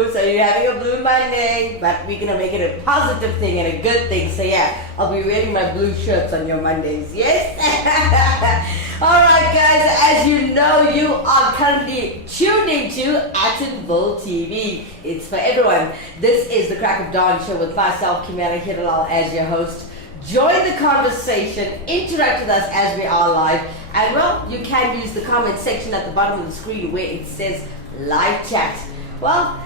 blue, so you're having a blue Monday, but we're gonna make it a positive thing and a good thing. So yeah, I'll be wearing my blue shirts on your Mondays. Yes. Alright guys, as you know, you are currently tuned into Attenville TV. It's for everyone. This is the Crack of Dawn show with myself, Kimera, Heeralal, as your host. Join the conversation, interact with us as we are live, and well, you can use the comment section at the bottom of the screen where it says live chat. Well,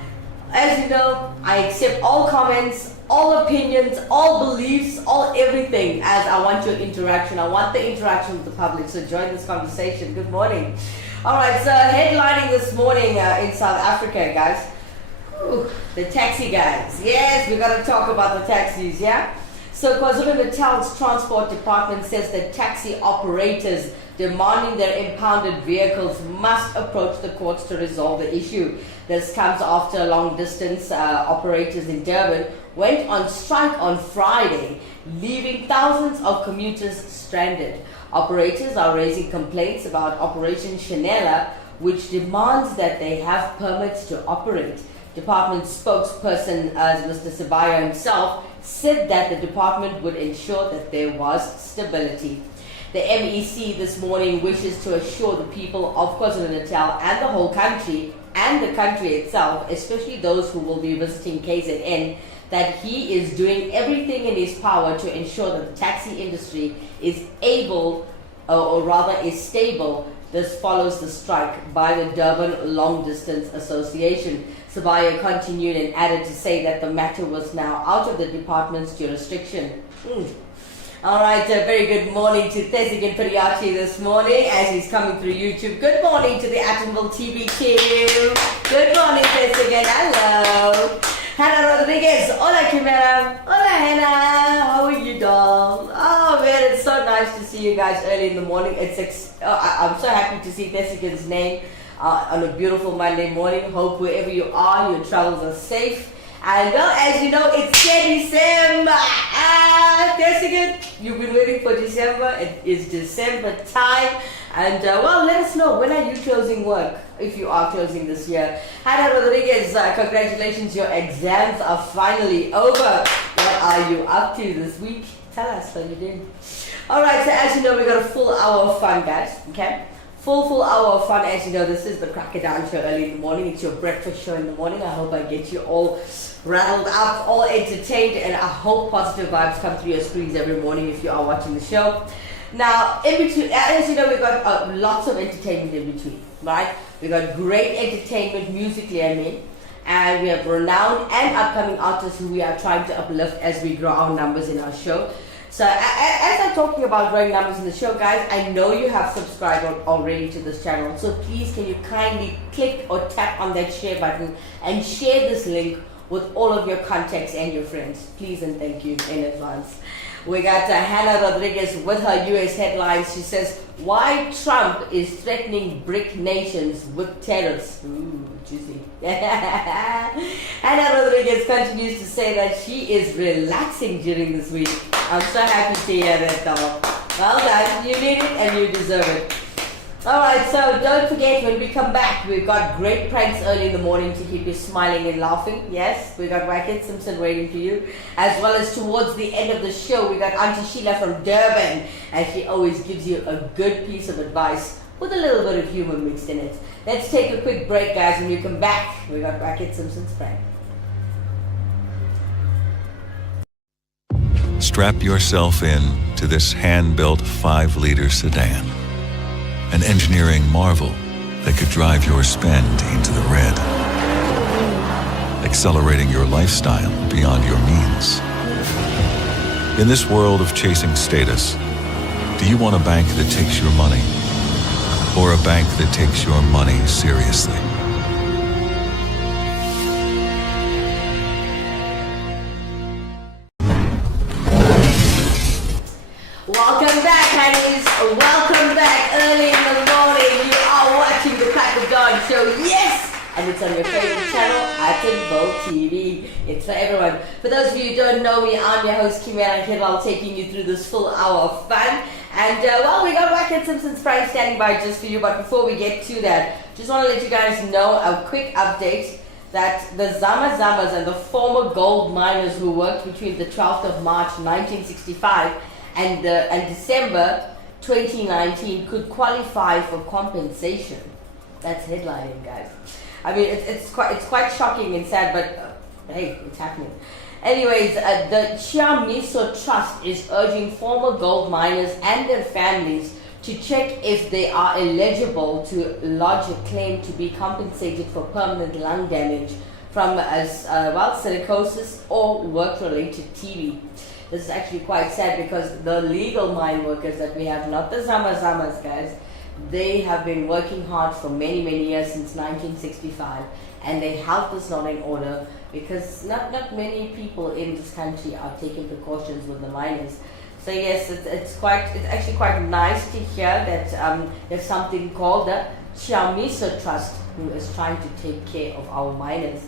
as you know, I accept all comments, all opinions, all beliefs, all everything, as I want your interaction. I want the interaction with the public, so join this conversation. Good morning. Alright, so headlining this morning in South Africa, guys. Ooh, the taxi guys. Yes, we got to talk about the taxis, yeah? So KwaZulu-Natal's Transport Department says that taxi operators demanding their impounded vehicles must approach the courts to resolve the issue. This comes after long-distance operators in Durban went on strike on Friday, leaving thousands of commuters stranded. Operators are raising complaints about Operation Chanela, which demands that they have permits to operate. Department spokesperson Mr. Sabaya himself said that the department would ensure that there was stability. The MEC this morning wishes to assure the people of KwaZulu-Natal and the whole country and the country itself, especially those who will be visiting KZN, that he is doing everything in his power to ensure that the taxi industry is able, or rather is stable. This follows the strike by the Durban Long Distance Association. Sabaya continued and added to say that the matter was now out of the department's jurisdiction. Alright, a very good morning to Thesigan Piriachi this morning as he's coming through YouTube. Good morning to the Attenville TV team. Good morning, Thesigan. Hello. Hannah Rodriguez. Hola, Kimera. Hola, Hannah. How are you, doll? Oh, man, it's so nice to see you guys early in the morning. I'm so happy to see Thesigan's name on a beautiful Monday morning. Hope wherever you are, your travels are safe. And well, as you know, it's December. Thesigan, you've been waiting for December. It is December time. And well, let us know, when are you closing work, if you are closing this year? Hannah Rodriguez, congratulations, your exams are finally over. What are you up to this week? Tell us what you're doing. Alright, so as you know, we got a full hour of fun, guys, okay? Full hour of fun. As you know, this is the Crack It Down show early in the morning. It's your breakfast show in the morning. I hope I get you all rattled up, all entertained, and I hope positive vibes come through your screens every morning if you are watching the show. Now, in between, as you know, we got lots of entertainment in between, right? We got great entertainment musically, I mean, and we have renowned and upcoming artists who we are trying to uplift as we grow our numbers in our show. So as I'm talking about growing numbers in the show, guys, I know you have subscribed already to this channel. So please, can you kindly click or tap on that share button and share this link with all of your contacts and your friends. Please and thank you in advance. We got Hannah Rodriguez with her US headlines. She says, why Trump is threatening BRIC nations with tariffs. Ooh, juicy. Hannah Rodriguez continues to say that she is relaxing during this week. I'm so happy to hear that, though. Well done. You need it and you deserve it. Alright, so don't forget, when we come back, we've got great pranks early in the morning to keep you smiling and laughing. Yes, we got Wackett Simpson waiting for you. As well as towards the end of the show, we got Auntie Sheila from Durban. And she always gives you a good piece of advice with a little bit of humor mixed in it. Let's take a quick break, guys. When you come back, we got Wackett Simpson's prank. Strap yourself in to this hand-built 5-liter sedan. An engineering marvel that could drive your spend into the red, accelerating your lifestyle beyond your means. In this world of chasing status, do you want a bank that takes your money or a bank that takes your money seriously? Welcome back, honeys. Welcome back early in the morning. You are watching the Crack of Dawn show. Yes! And it's on your favorite channel, Attenville TV. It's for everyone. For those of you who don't know me, I'm your host, Kimera, Heeralal, taking you through this full hour of fun. And well, we got Wackett Simpson's prank standing by just for you. But before we get to that, just want to let you guys know a quick update that the Zama-Zamas and the former gold miners who worked between the 12th of March 1965 and December 2019 could qualify for compensation. That's headlining, guys. I mean, it's quite shocking and sad, but hey, it's happening. Anyways, the Chiamiso Trust is urging former gold miners and their families to check if they are eligible to lodge a claim to be compensated for permanent lung damage from silicosis or work-related TB. This is actually quite sad because the legal mine workers that we have, not the Zama-Zamas, guys, they have been working hard for many, many years since 1965, and their health is not in order because not many people in this country are taking precautions with the miners. So yes, it's actually quite nice to hear that there's something called the Chiamiso Trust who is trying to take care of our miners.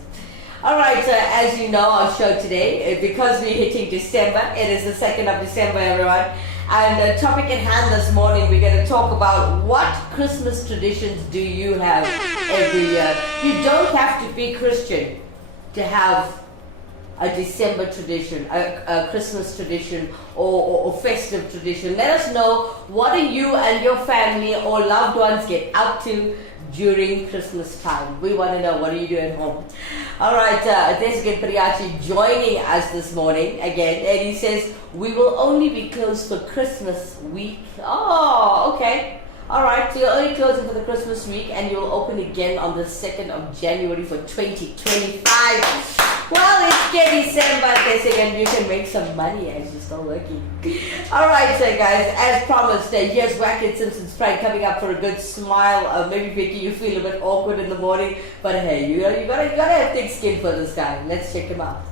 Alright, as you know, our show today, because we're hitting December, it is the 2nd of December, everyone. And the topic at hand this morning, we're going to talk about what Christmas traditions do you have every year. You don't have to be Christian to have a December tradition, a Christmas tradition, or festive tradition. Let us know, what do you and your family or loved ones get up to during Christmas time? We want to know, what do you do at home? Alright, there's again Priyachi joining us this morning again, and he says, we will only be closed for Christmas week. Oh, okay. Alright, so you're only closing for the Christmas week and you'll open again on the 2nd of January for 2025. Well, it's December, and you can make some money as you're still working. Alright, so guys, as promised, here's Wackett Simpson's Pride coming up for a good smile, maybe making you feel a bit awkward in the morning, but hey, you gotta have thick skin for this guy. Let's check him out.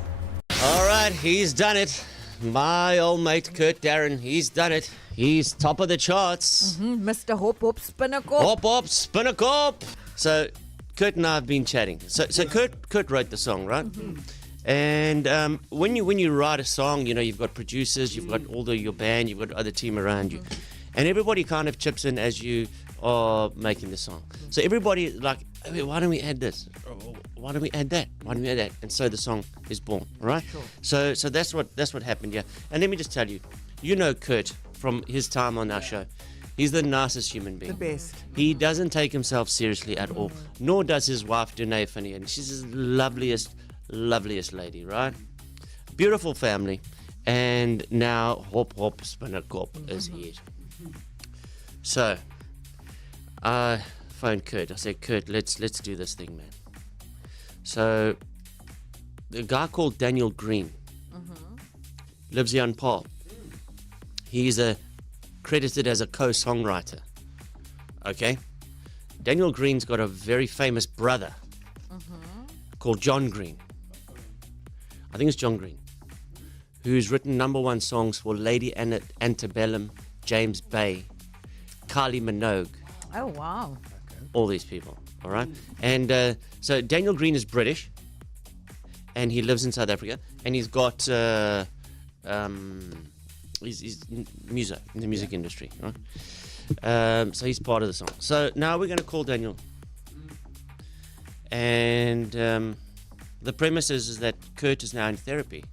Alright, he's done it. My old mate Kurt Darren, he's done it. He's top of the charts. Mr. Hop Hop Spinnacle. Hop Hop Spinnacle. So Kurt and I have been chatting. So Kurt wrote the song, right? And when you write a song, you know, you've got producers, you've got all your band, you've got other team around you, and everybody kind of chips in as you are making the song. So everybody like, hey, why don't we add this? Why don't we add that? Why don't we add that? And so the song is born, right? Sure. So that's what happened, yeah. And let me just tell you, you know Kurt from his time on our show. He's the nicest human being. The best. He doesn't take himself seriously at all, nor does his wife Danae Finian. She's the loveliest lady, right? Beautiful family. And now Hop Hop Spinnacle is here. So I phoned Kurt. I said, Kurt, let's do this thing, man. So the guy called Daniel Green lives here in Paarl. He's credited as a co-songwriter. Okay? Daniel Green's got a very famous brother called John Green. I think it's John Green, who's written #1 songs for Lady Antebellum, James Bay, Kylie Minogue. Oh, wow. All these people, all right? And so Daniel Green is British, and he lives in South Africa, and he's got he's in the music industry, right? So he's part of the song. So now we're going to call Daniel, and the premise is that Kurt is now in therapy.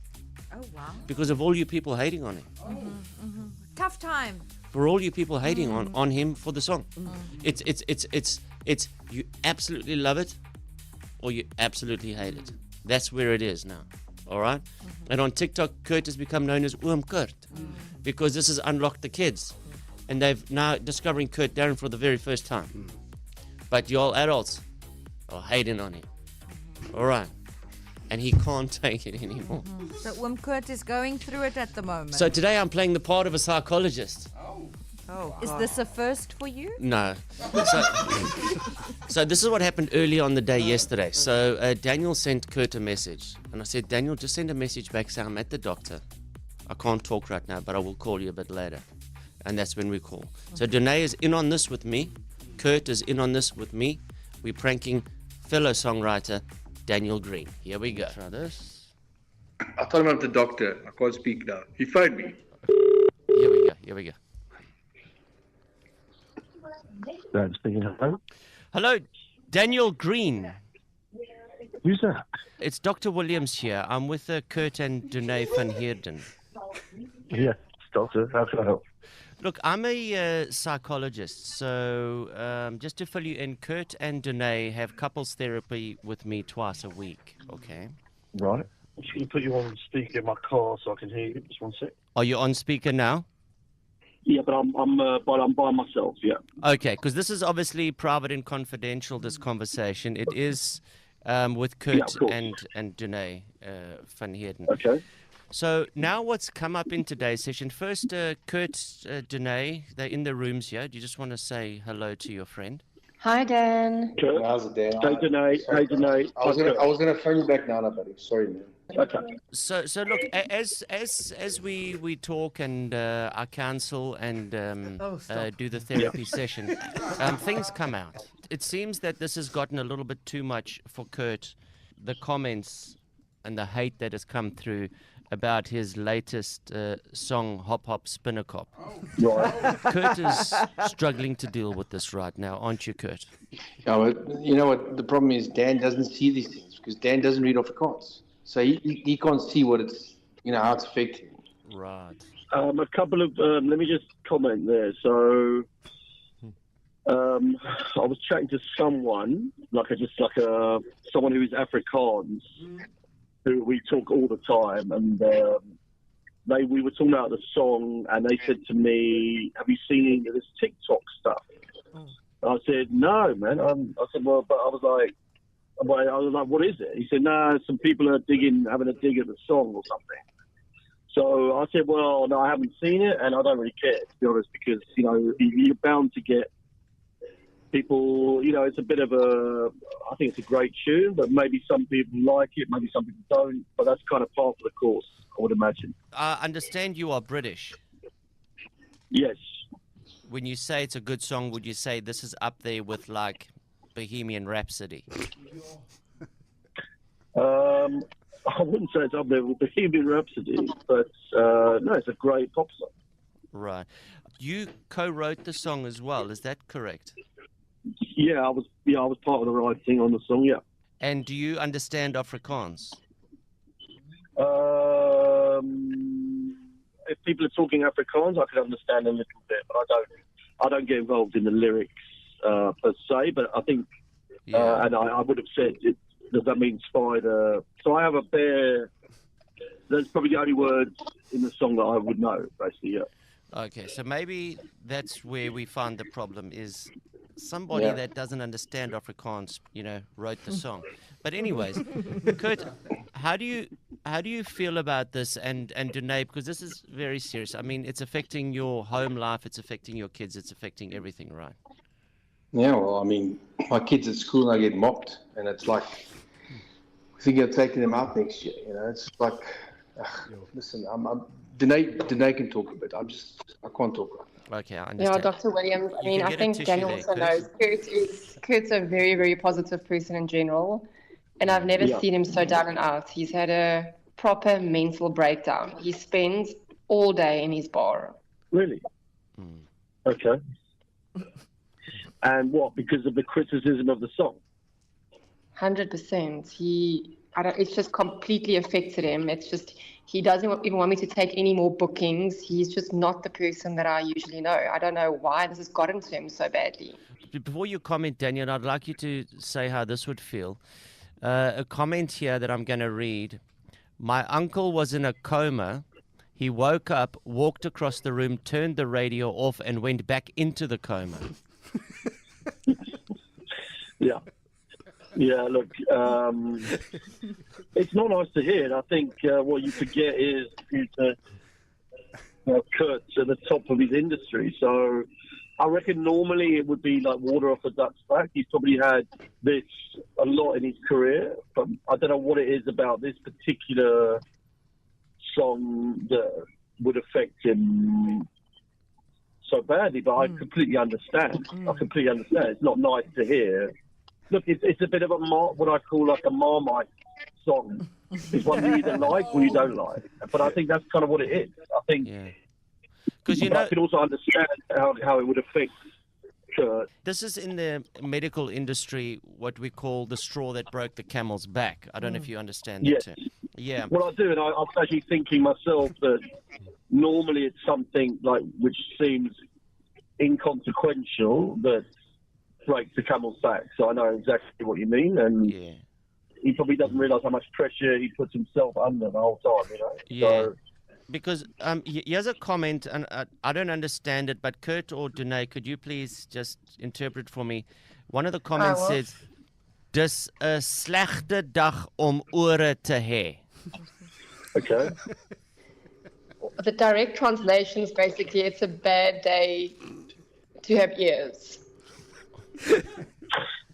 Oh, wow. Because of all you people hating on him. Tough time. For all you people hating on him for the song. It's you absolutely love it or you absolutely hate it. That's where it is now. All right? And on TikTok, Kurt has become known as Kurt because this has unlocked the kids. And they've now discovering Kurt Darren for the very first time. But you all adults are hating on him. All right? And he can't take it anymore. So Kurt is going through it at the moment. So today I'm playing the part of a psychologist. Oh, is this a first for you? No. So this is what happened early on the day yesterday. So Daniel sent Kurt a message. And I said, Daniel, just send a message back saying I'm at the doctor. I can't talk right now, but I will call you a bit later. And that's when we call. So Danae is in on this with me. Kurt is in on this with me. We're pranking fellow songwriter Daniel Green. Here we go. Try this. I told him I'm the doctor. I can't speak now. He phoned me. Here we go. Speaking. Hello. Hello, Daniel Green. Who's that? It's Dr. Williams here. I'm with Kurt and Danae van Heerden. Yeah, doctor. How can I help? Look, I'm a psychologist, so just to fill you in, Kurt and Danae have couples therapy with me twice a week, okay? Right. I'm just going to put you on speaker in my car so I can hear you. Just one sec. Are you on speaker now? Yeah, but I'm by myself. Yeah. Okay, because this is obviously private and confidential, this conversation. It is with Kurt and Danae van Heerden. Okay. So now what's come up in today's session, first, Kurt, Danae, they're in the rooms here. Do you just want to say hello to your friend? Hi, Dan. Kurt. How's it, Dan? Hey, Danae. Hey, Danae. I was gonna phone you back now, buddy. Sorry, man. Okay. So look, as we talk and I counsel and do the therapy session, things come out. It seems that this has gotten a little bit too much for Kurt. The comments and the hate that has come through about his latest song, Hop Hop Spinner Cop. Right. Kurt is struggling to deal with this right now, aren't you, Kurt? No, you know what the problem is? Dan doesn't see these things because Dan doesn't read Afrikaans, so he can't see what it's how it's affecting him. Right. A couple of let me just comment there. So, I was chatting to someone someone who is Afrikaans, who we talk all the time, and we were talking about the song, and they said to me, "Have you seen any of this TikTok stuff?" I said, "No, man." I said, "Well," but I was like, "What is it?" He said, "Nah, some people are having a dig at the song or something." So I said, "Well, no, I haven't seen it, and I don't really care, to be honest, because you're bound to get people, it's a bit of I think it's a great tune, but maybe some people like it, maybe some people don't, but that's kind of part of the course, I would imagine." I understand you are British. Yes. When you say it's a good song, would you say this is up there with like Bohemian Rhapsody? I wouldn't say it's up there with Bohemian Rhapsody, but no, it's a great pop song. Right. You co-wrote the song as well, is that correct? Yeah, I was part of the writing on the song, yeah. And do you understand Afrikaans? If people are talking Afrikaans, I can understand a little bit, but I don't get involved in the lyrics per se. But I think, and I would have said, does that mean spider? So I have a bare. There's probably the only words in the song that I would know, basically. Yeah. Okay, so maybe that's where we find the problem is somebody that doesn't understand Afrikaans, wrote the song. But anyways, Kurt, how do you feel about this and Danae, because this is very serious. I mean, it's affecting your home life, it's affecting your kids, it's affecting everything, right? Yeah, well, I mean, my kids at school, I get mocked, and it's like, I think you're taking them out next year. It's like, listen, Danae can talk a bit. I can't talk. Okay, I understand. Yeah, Dr. Williams. I mean, I think Daniel also knows Kurt's a very, very positive person in general, and I've never seen him so down and out. He's had a proper mental breakdown. He spends all day in his bar. Really? Okay. And what? Because of the criticism of the song? 100%. It's just completely affected him. It's just, he doesn't even want me to take any more bookings. He's just not the person that I usually know. I don't know why this has gotten to him so badly. Before you comment, Daniel, I'd like you to say how this would feel. A comment here that I'm going to read. My uncle was in a coma. He woke up, walked across the room, turned the radio off, and went back into the coma. Yeah. Yeah, look, it's not nice to hear. And I think what you forget is Kurt's at the top of his industry. So I reckon normally it would be like water off a duck's back. He's probably had this a lot in his career, but I don't know what it is about this particular song that would affect him so badly. But I completely understand. It's not nice to hear. Look, it's a bit of what I call like a Marmite song. It's one you either like or you don't like. But I think that's kind of what it is. I think, because I can also understand how it would affect Kurt. This is in the medical industry, what we call the straw that broke the camel's back. I don't know if you understand that Yes. term. Yeah. Well, I do, and I was actually thinking myself that normally it's something like which seems inconsequential that breaks the camel's back. So I know exactly what you mean, and Yeah. he probably doesn't realise how much pressure he puts himself under the whole time, you know. Yeah. So, Because here's a comment, and I don't understand it, but Kurt or Danae, could you please just interpret for me? One of the comments will. says, "Dis 'n slegte dag om ore te hê." okay. The direct translation is basically it's a bad day to have ears.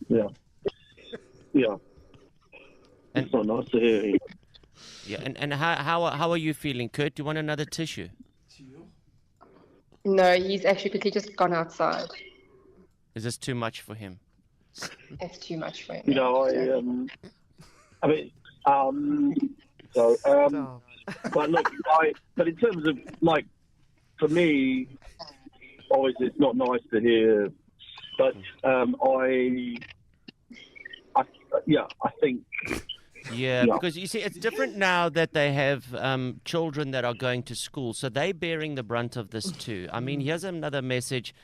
Yeah. Yeah. And- It's not nice to hear. Yeah, and how are you feeling, Kurt? Do you want another tissue? No, he's actually quickly just gone outside. Is this too much for him? It's too much for him. You know, but look, but in terms of like, for me, obviously it's not nice to hear, but I think. Yeah, Yeah. because you see, it's different now that they have children that are going to school, so they're bearing the brunt of this too. I mean, here's another message.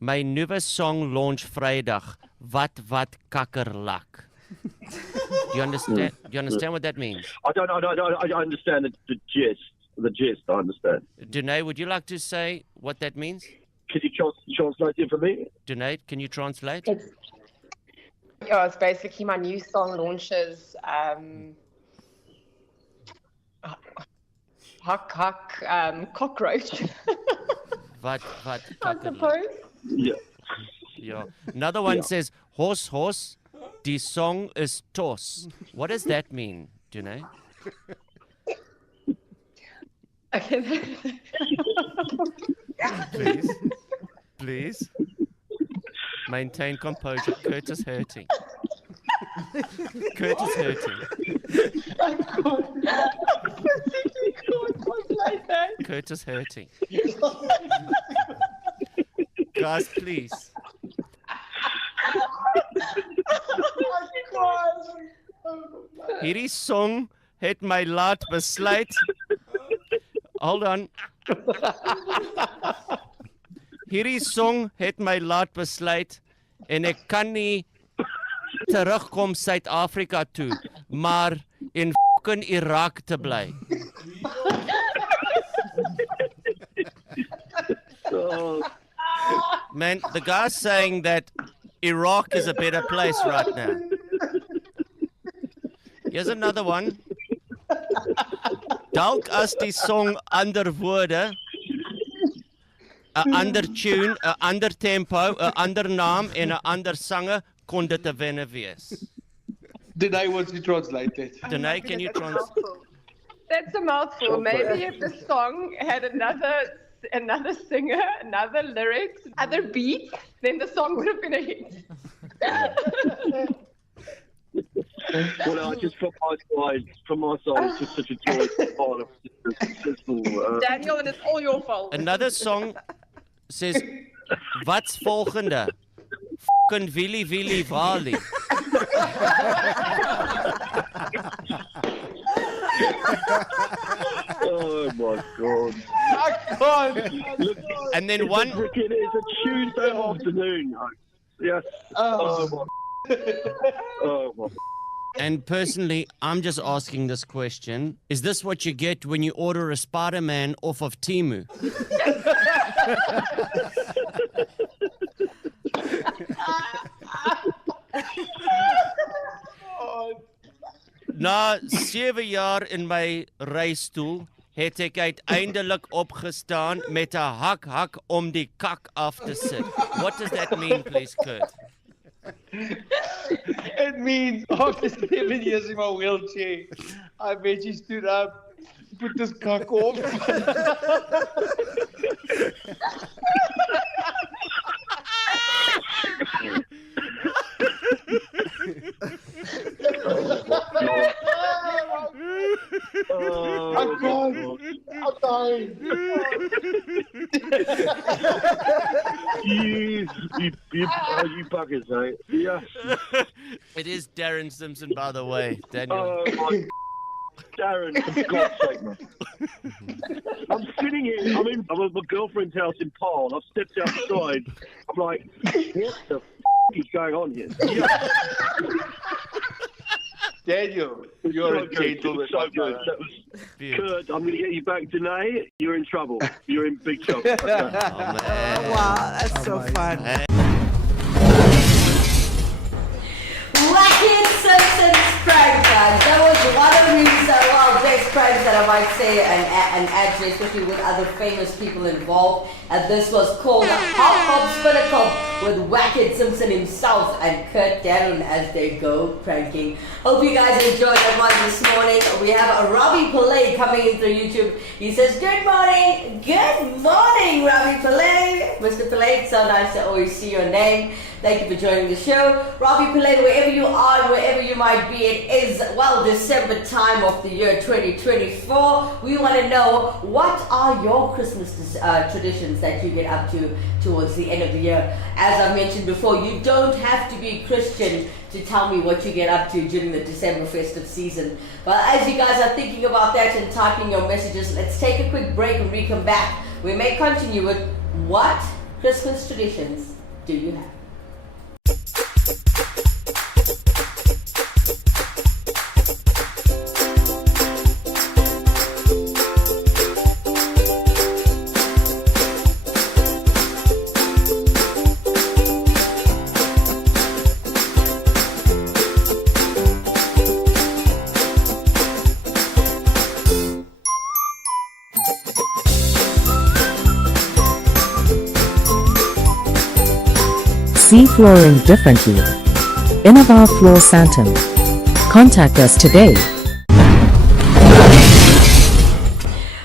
My nuwe song launch Vrydag. Wat kakkerlak. Do you understand? Do you understand what that means? I understand the gist. The gist, I understand. Danae, would you like to say what that means? Can you translate it for me? Danae, can you translate? It's basically my new song launches. Cockroach. Wat I kakkerlak. suppose. Yeah. Yeah. Another one Yeah. says, horse, die song is tos. What does that mean, Danae? Okay. Please. Maintain composure. Kurt is hurting. Kurt is hurting. Kurt is hurting. Guys, please. Hierdie song het my laat besluit. Hold on. Hierdie song het my laat besluit en ek kan nie terugkom Suid-Afrika toe, maar in fucking Irak te bly. Man, the guy's saying that Iraq is a better place right now. Here's another one. Dalk as die song ander woorde, 'n ander tune, 'n ander tempo, 'n ander naam en 'n ander sanger kon dit 'n wenner wees. Danae wants to translate it. Danae, can you translate? That's a mouthful. Maybe if the song had another singer, another lyrics, other beats, then the song would have been a hit. Well, just from my side, it's just such a joy to be part of this successful. Daniel, and it's all your fault. Another song says, wat's volgende? Fucking Willy Willy Wally. Oh my God! I can't. Look, And then one, it's a Tuesday afternoon. Yes. Oh my. Oh my. and personally, I'm just asking this question. Is this what you get when you order a Spider-Man off of Temu? Na 7 jaar in my reistool het ek uiteindelik opgestaan met 'n hak om die kak af te sit. What does that mean, please, Kurt? It means after 7 years in my wheelchair, I eventually stood up, put this cock off. I can't. I'm dying. You buggers, mate. Yes. It is Darren Simpson, by the way, Daniel. Oh, my Darren, for God's sake, man. I'm sitting here. I'm at my girlfriend's house in Paarl. I've stepped outside. I'm like, what the is going on here? Yeah. Daniel, you're a gentleman. So good. That was Kurt. I'm going to get you back tonight. You're in trouble. You're in big trouble. Oh, man. Wow, that's so fun. Wacky Simpsons prank, guys. That was one of his best pranks that I might say, and actually, especially with other famous people involved. And this was called Hop Hop Spinnacle with Wacky Simpson himself and Kurt Darren as they go pranking. Hope you guys enjoyed that one this morning. We have a Robbie Pillay coming in through YouTube. He says, good morning, Robbie Pillay. Mr. Pillay, it's so nice to always see your name. Thank you for joining the show. Robbie Pillay, wherever you are, wherever you might be, it is, well, December time of the year 2024. We want to know, what are your Christmas traditions that you get up to towards the end of the year? As I mentioned before, you don't have to be Christian to tell me what you get up to during the December festive season. But as you guys are thinking about that and typing your messages, let's take a quick break and we come back. We may continue with, what Christmas traditions do you have? See flooring differently. Innovar Floor Santum. Contact us today.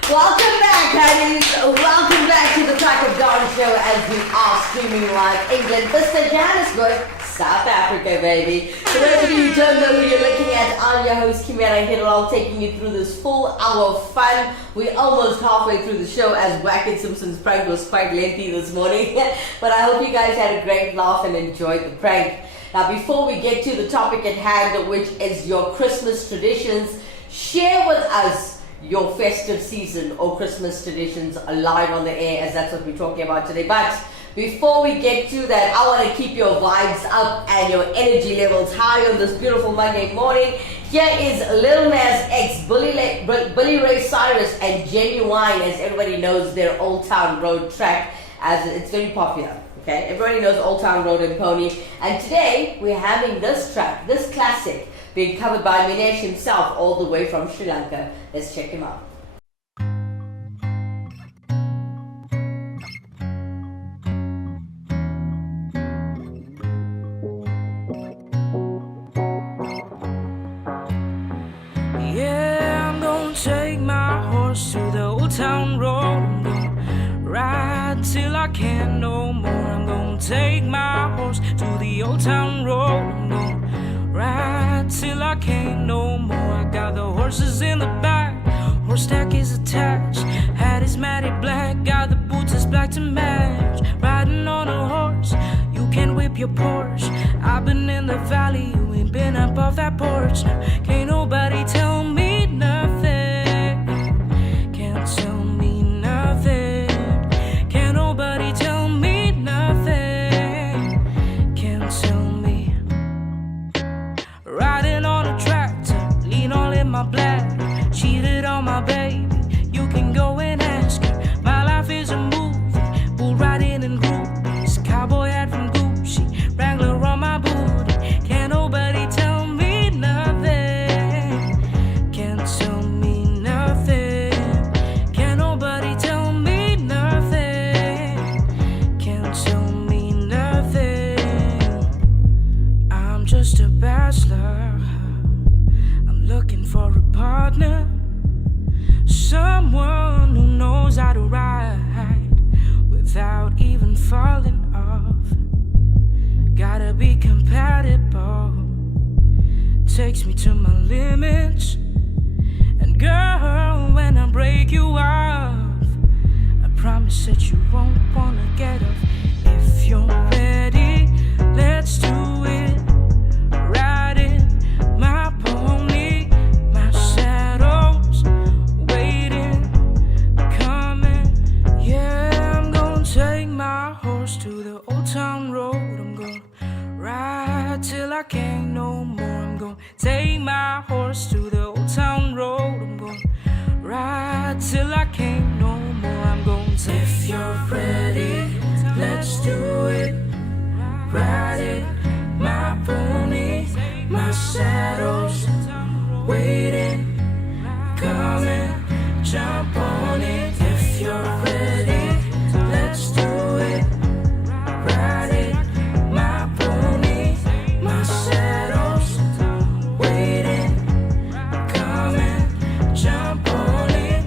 Welcome back, honey's. Welcome back to the Crack of Dawn show as we are streaming live England, Mr. Johannesburg, South Africa, baby. For those of you who don't know who you're looking at, I'm your host, Kimera, Heeralal, taking you through this full hour of fun. We're almost halfway through the show as Wacky Simpson's prank was quite lengthy this morning. But I hope you guys had a great laugh and enjoyed the prank. Now, before we get to the topic at hand, which is your Christmas traditions, share with us your festive season or Christmas traditions live on the air, as that's what we're talking about today. But before we get to that, I want to keep your vibes up and your energy levels high on this beautiful Monday morning. Here is Lil Nas X, Billy Ray Cyrus, and Genuine, as everybody knows, their Old Town Road track, as it's very popular. Okay, everybody knows Old Town Road and Pony. And today we're having this track, this classic, being covered by Minesh himself, all the way from Sri Lanka. Let's check him out. Yeah, I'm gonna take my horse to the Old Town Road. I'm gonna ride till I can't no more. I'm gonna take my horse to the Old Town Road. I'm gonna ride till I can't no more. I got the horses in the back, horse stack is attached. Hat is matted black, got the boots is black to match. Riding on a horse, you can whip your Porsche. I've been in the valley, you ain't been up off that porch. Can't nobody tell me nothing. Can't tell me nothing. Can't nobody tell me nothing. Can't tell me. Riding on a tractor, lean all in my bladder. Cheated on my baby, you can go and ask her. My life is a movie, bull riding in groupies. Cowboy hat from Gucci, Wrangler on my booty. Can't nobody tell me nothing. Can't tell me nothing. Can't nobody tell me nothing. Can't tell me nothing. I'm just a bachelor, I'm looking for a partner, someone who knows how to ride without even falling off. Gotta be compatible, takes me to my limits. And girl, when I break you off, I promise that you won't wanna get off. If you're ready, let's waiting. Come and jump on it if you're ready. Let's do it. Ride it, my pony, my saddle's waiting. Come and jump on it.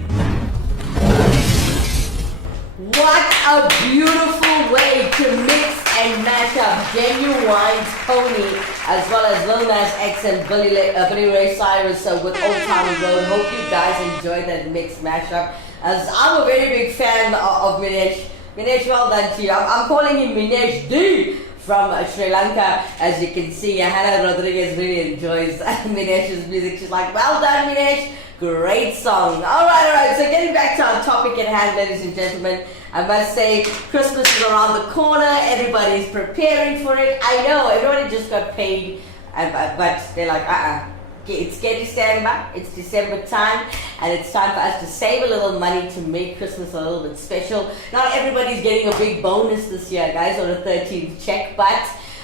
What a beautiful way to mix and mash up Genuine's Pony as well as Lil Nas X and Billy Ray Cyrus with Old Town Road. Hope you guys enjoyed that mixed mashup. As I'm a very big fan of Minesh. Minesh, well done to you. I'm calling him Minesh D from Sri Lanka. As you can see, Hannah Rodriguez really enjoys Minesh's music. She's like, well done, Minesh. Great song. Alright. So getting back to our topic at hand, ladies and gentlemen, I must say Christmas is around the corner. Everybody's preparing for it. I know, everybody just got paid, but they're like, it's getting standby. It's December time, and it's time for us to save a little money to make Christmas a little bit special. Not everybody's getting a big bonus this year, guys, or a 13th check, but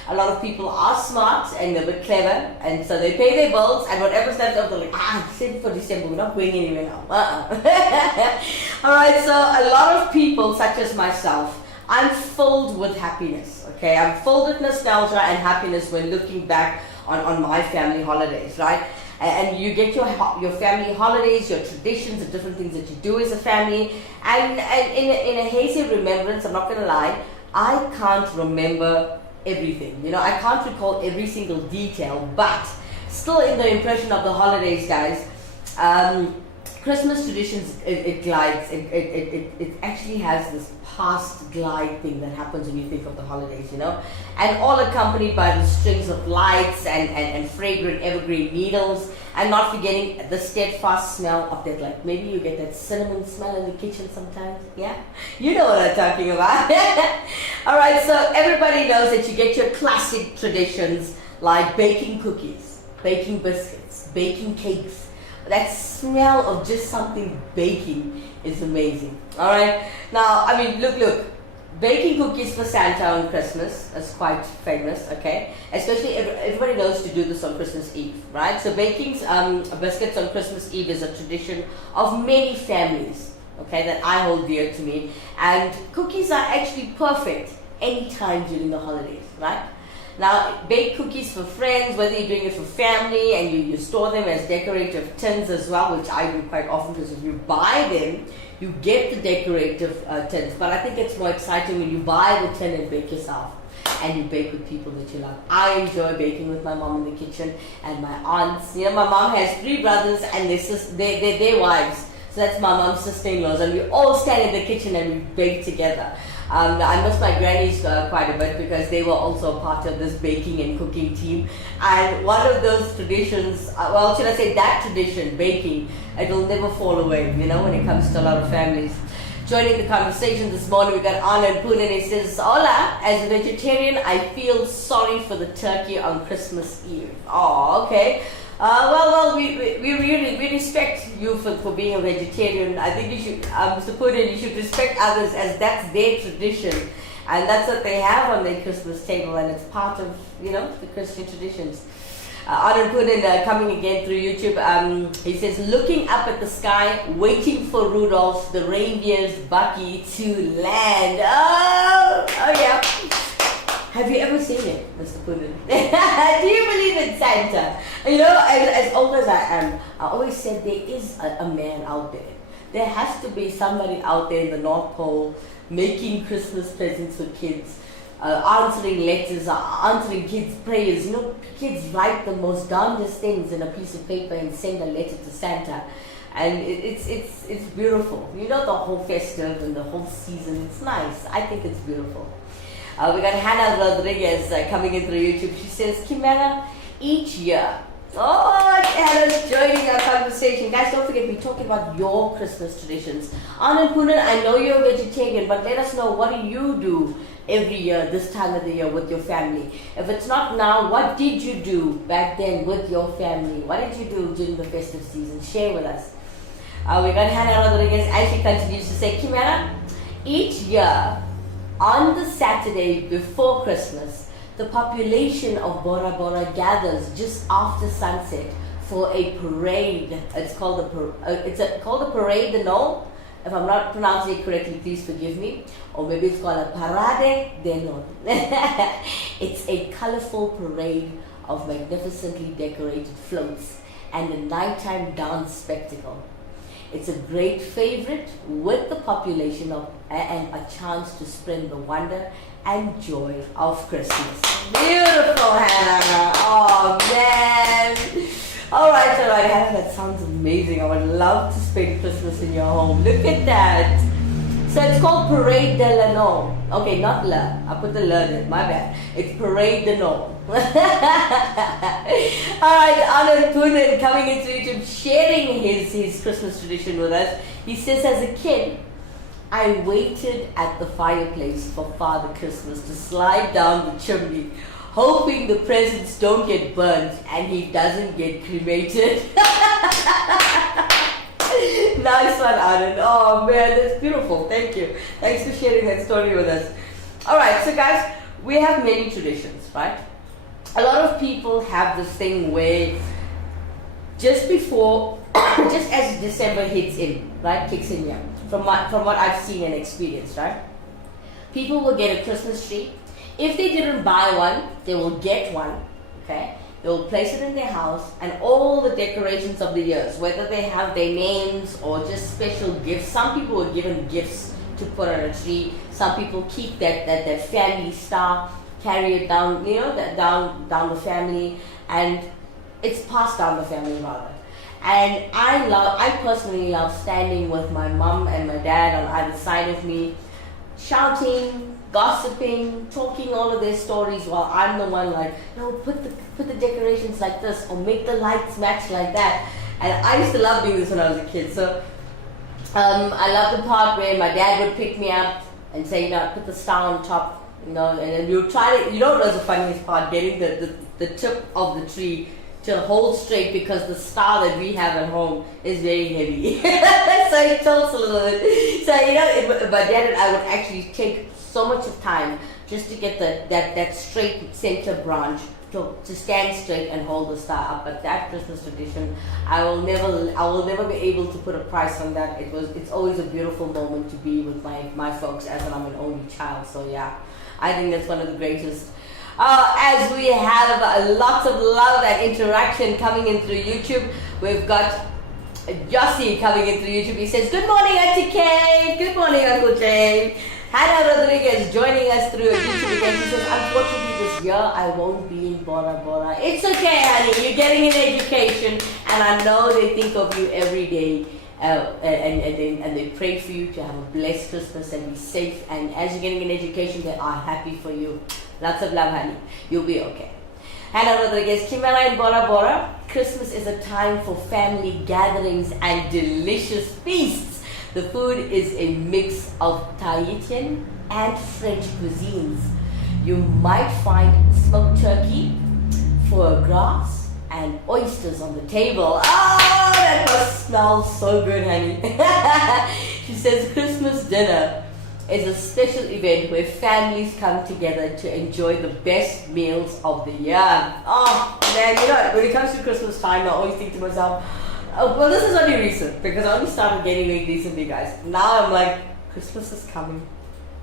a lot of people are smart and a bit clever, and so they pay their bills, and whatever's left over, they're like, save for December, we're not going anywhere now. Alright, so a lot of people, such as myself, I'm filled with happiness, okay? I'm filled with nostalgia and happiness when looking back on my family holidays, right? And you get your family holidays, your traditions, the different things that you do as a family, and in a hazy remembrance, I'm not going to lie, I can't remember everything. You know, I can't recall every single detail, but still in the impression of the holidays, guys, Christmas traditions, it glides, it actually has this past glide thing that happens when you think of the holidays, you know, and all accompanied by the strings of lights and fragrant evergreen needles, and not forgetting the steadfast smell of that, like maybe you get that cinnamon smell in the kitchen sometimes, yeah? You know what I'm talking about. Alright, so everybody knows that you get your classic traditions like baking cookies, baking biscuits, baking cakes. That smell of just something baking is amazing. Alright, now, I mean, look, baking cookies for Santa on Christmas is quite famous, okay? Especially everybody knows to do this on Christmas Eve, right? So baking biscuits on Christmas Eve is a tradition of many families, okay, that I hold dear to me. And cookies are actually perfect anytime during the holidays, right? Now, bake cookies for friends, whether you're doing it for family and you store them as decorative tins as well, which I do quite often, because if you buy them, you get the decorative tins. But I think it's more exciting when you buy the tin and bake yourself, and you bake with people that you love. I enjoy baking with my mom in the kitchen and my aunts. You know, my mom has 3 brothers and their wives. So that's my mom's sister-in-laws, and we all stand in the kitchen and we bake together. I miss my grannies quite a bit because they were also part of this baking and cooking team. And one of those traditions, well, should I say that tradition, baking, it will never fall away, you know, when it comes to a lot of families. Joining the conversation this morning, we got Anand Poonen. He says, Hola, as a vegetarian, I feel sorry for the turkey on Christmas Eve. Oh, okay. Well, we really respect you for being a vegetarian. I think you should, Mr. Poonen, you should respect others, as that's their tradition. And that's what they have on their Christmas table, and it's part of, you know, the Christian traditions. Anand Poonen coming again through YouTube. He says, looking up at the sky, waiting for Rudolph, the reindeer's Bucky to land. Oh yeah. Have you ever seen it, Mr. Poonen? Do you believe in Santa? You know, as old as I am, I always said there is a man out there. There has to be somebody out there in the North Pole making Christmas presents for kids, answering letters, answering kids' prayers. You know, kids write the most darndest things in a piece of paper and send a letter to Santa. And it's beautiful. You know, the whole festive and the whole season, it's nice. I think it's beautiful. We got Hannah Rodriguez coming in through YouTube. She says, Kimera, each year. Oh, Hannah's joining our conversation. Guys, don't forget, we're talking about your Christmas traditions. Anand Poonen, I know you're a vegetarian, but let us know, what do you do every year, this time of the year, with your family? If it's not now, what did you do back then with your family? What did you do during the festive season? Share with us. We got Hannah Rodriguez, as she continues to say, Kimera, each year, on the Saturday before Christmas, the population of Bora Bora gathers just after sunset for a parade. It's called a parade de no. If I'm not pronouncing it correctly, please forgive me. Or maybe it's called a parade de no. It's a colorful parade of magnificently decorated floats and a nighttime dance spectacle. It's a great favorite with the population and a chance to spread the wonder and joy of Christmas. Beautiful, Hannah. Oh, man. All right, Hannah, that sounds amazing. I would love to spend Christmas in your home. Look at that. So it's called Parade de la No. Okay, not la. I put the la in. My bad. It's Parade de No. All right, Anand Poonen coming into YouTube, sharing his Christmas tradition with us. He says, as a kid, I waited at the fireplace for Father Christmas to slide down the chimney, hoping the presents don't get burnt and he doesn't get cremated. Nice one, Anand. Oh man, that's beautiful. Thank you. Thanks for sharing that story with us. Alright, so guys, we have many traditions, right? A lot of people have this thing where just as December hits in, right, kicks in here, from what I've seen and experienced, right? People will get a Christmas tree. If they didn't buy one, they will get one, okay? They will place it in their house, and all the decorations of the years, whether they have their names or just special gifts. Some people were given gifts to put on a tree. Some people keep that family star, carry it down, down the family, and it's passed down the family rather. And I personally love standing with my mom and my dad on either side of me, shouting, gossiping, talking all of their stories while I'm the one like, no, put the decorations like this or make the lights match like that. And I used to love doing this when I was a kid. So I love the part where my dad would pick me up and say, put the star on top, and then you try to, what was the funniest part? Getting the tip of the tree to hold straight, because the star that we have at home is very heavy. So it tilts a little bit. So, my dad and I would actually take so much of time just to get that straight center branch to stand straight and hold the star up. But that Christmas tradition, I will never be able to put a price on that. It's always a beautiful moment to be with my folks, as I'm an only child. So yeah, I think that's one of the greatest. As we have lots of love and interaction coming in through YouTube, we've got Jossie coming in through YouTube. He says, good morning, Auntie Kay. Good morning, Uncle Jay. Hannah Rodriguez joining us through YouTube again. She says, unfortunately this year I won't be in Bora Bora. It's okay, honey. You're getting an education, and I know they think of you every day. And they pray for you to have a blessed Christmas and be safe. And as you're getting an education, they are happy for you. Lots of love, honey. You'll be okay. Hannah Rodriguez, Kimera in Bora Bora. Christmas is a time for family gatherings and delicious feasts. The food is a mix of Tahitian and French cuisines. You might find smoked turkey, foie gras, and oysters on the table. Oh, that must smell so good, honey. She says Christmas dinner is a special event where families come together to enjoy the best meals of the year. Oh, man, when it comes to Christmas time, I always think to myself, oh, well, this is only recent, because I only started gaining weight recently, guys. Now I'm like, Christmas is coming,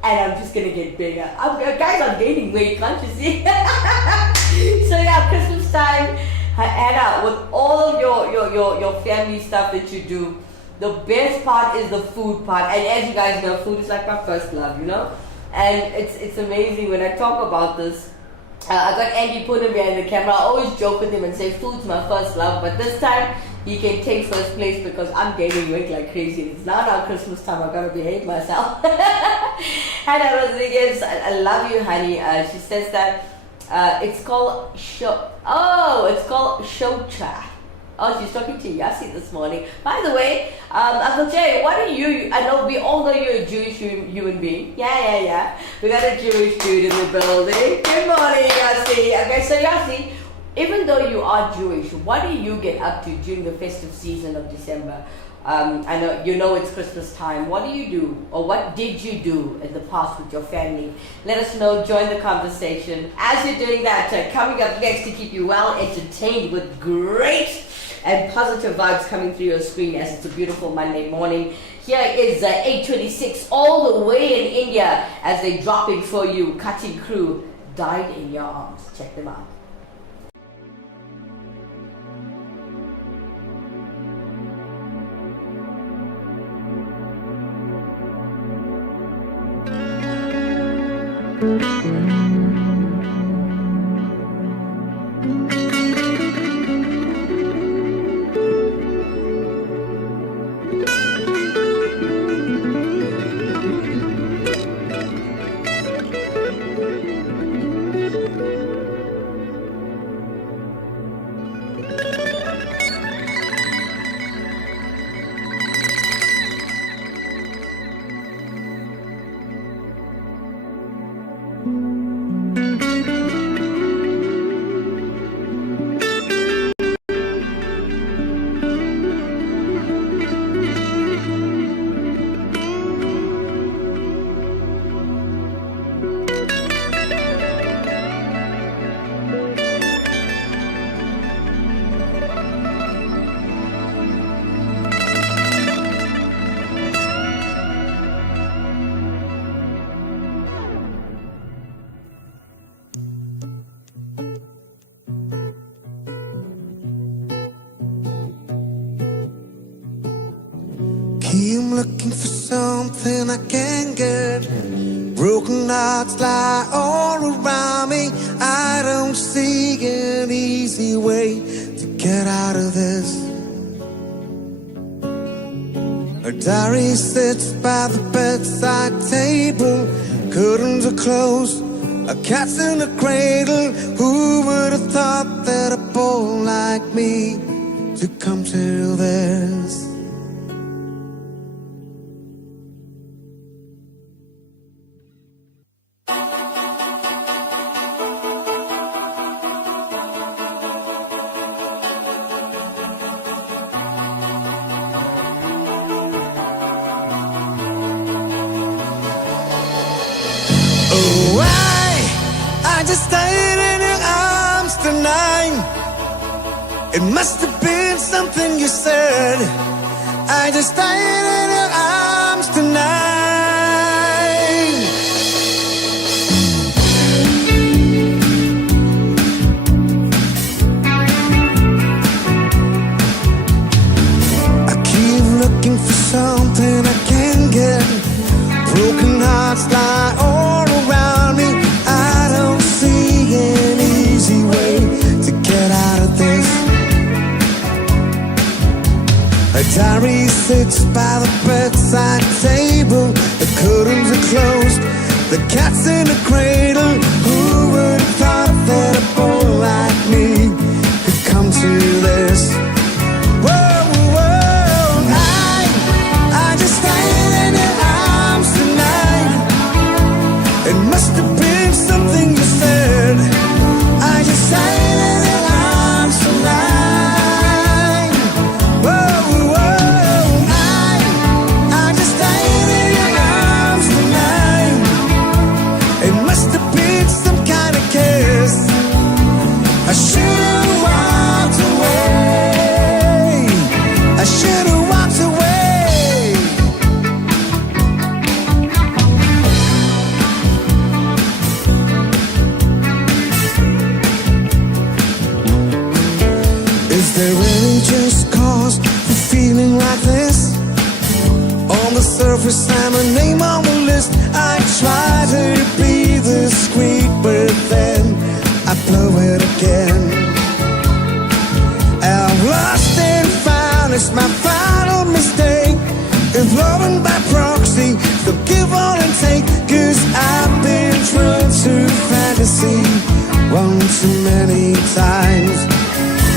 and I'm just going to get bigger. Guys, I'm gaining weight, can't you see? So yeah, Christmas time, Hannah, with all of your family stuff that you do, the best part is the food part. And as you guys know, food is like my first love, And it's amazing when I talk about this. I got Andy Poonen behind the camera. I always joke with him and say food's my first love. But this time, he can take first place because I'm gaining weight like crazy. It's now Christmas time. I've got to behave myself. Hannah Rodriguez, I love you, honey. She says that it's called shocha. Oh, she's talking to Yassi this morning. By the way, Uncle Jay, what are you? I know we all know you're a Jewish human being. Yeah. We got a Jewish dude in the building. Good morning, Yassi. Okay, so Yassi, even though you are Jewish, what do you get up to during the festive season of December? I know it's Christmas time. What do you do, or what did you do in the past with your family? Let us know. Join the conversation. As you're doing that, coming up next to keep you well entertained with great and positive vibes coming through your screen as it's a beautiful Monday morning. Here is 8:26 all the way in India as they drop it for you. Cutting Crew, Died in Your Arms. Check them out. I'm looking for something I can't get. Broken hearts lie all around me. I don't see an easy way to get out of this. A diary sits by the bedside table. Curtains are closed, a cat's in a cradle. Who would have thought that a boy like me to come to this? I just died in your arms tonight. It must have been something you said. I just died in your arms tonight. I keep looking for something I can't get. Broken hearts lie all around me. I don't see an easy way to get out of this. A diary sits by the bedside table. The curtains are closed, the cat's in a cradle. Who would have thought that a boy like me could come to this? Whoa, whoa, I just stayed in your arms tonight. It must have been something you said. I just stayed in your arms tonight. Whoa, whoa, I just stayed in your arms tonight. It must have been some kind of kiss. I should have walked away. I should have walked away. Is there any just cause for feeling like this? On the surface I'm a name on the list. I try to be discreet, but then I blow it again. I've lost and found, it's my final mistake. If loving by proxy, so give all and take. Cause I've been true to fantasy one too many times.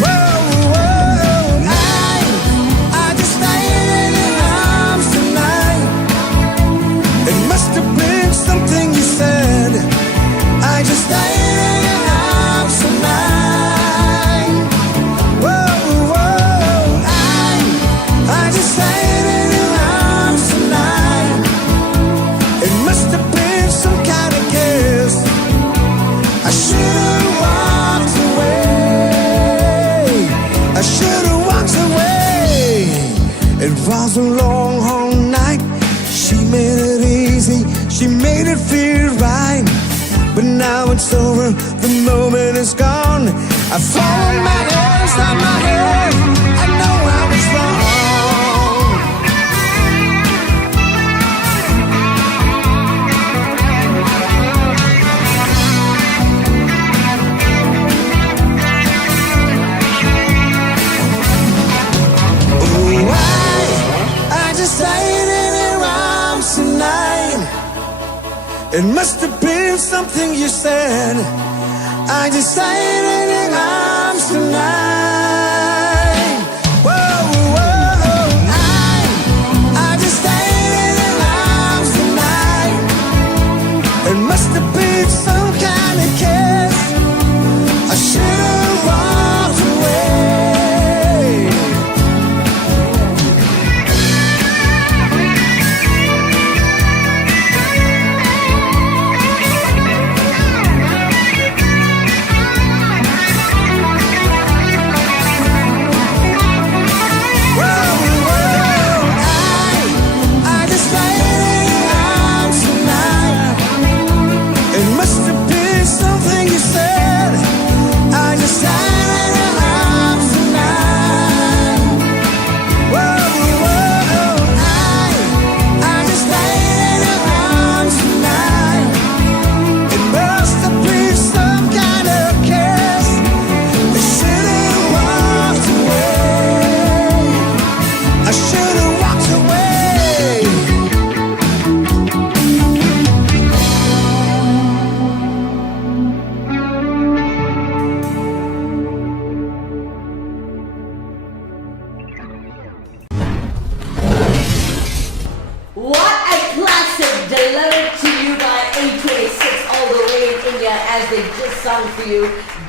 Whoa, whoa, I just stayed in your arms tonight. It must have been something you said. I just stayed in your arms tonight. Whoa, whoa, I just stayed in your arms tonight. It must have been some kind of kiss. I should have walked away. It was a long, hard night. She made it easy, she made it feel right. But now it's over, the moment is gone. I fall on my hands, on my head. I know I was wrong. Staying in your arms tonight. It must have been something you said. I just stayed in your arms tonight. Whoa, whoa, I just stayed in your arms tonight. It must have been some kind of kiss. I should have walked away.